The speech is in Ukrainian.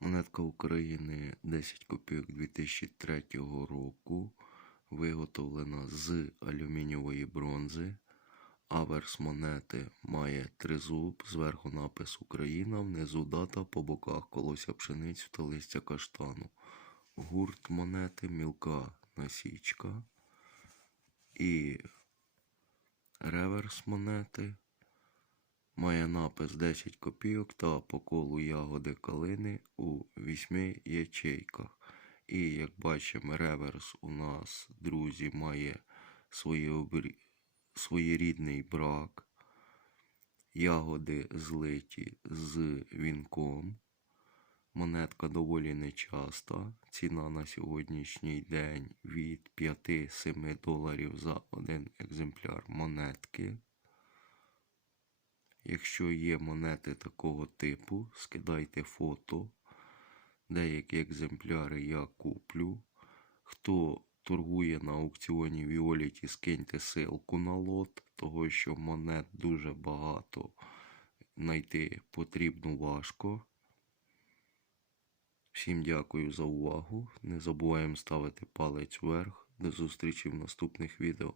Монетка України 10 копійок 2003 року. Виготовлена з алюмінієвої бронзи. Аверс монети має тризуб, зверху напис Україна, внизу дата, по боках колося пшениць та листя каштану. Гурт монети мілка насічка. І реверс монети має напис 10 копійок та по колу ягоди калини у 8 ячейках. І як бачимо, реверс у нас, друзі, має своєрідний брак. Ягоди злиті з вінком. Монетка доволі нечаста. Ціна на сьогоднішній день від 5-7 доларів за один екземпляр монетки. Якщо є монети такого типу, скидайте фото. Деякі екземпляри я куплю. Хто торгує на аукціоні Віоліті, скиньте ссылку на лот, того що монет дуже багато. Знайти потрібно важко. Всім дякую за увагу. Не забуваємо ставити палець вверх. До зустрічі в наступних відео.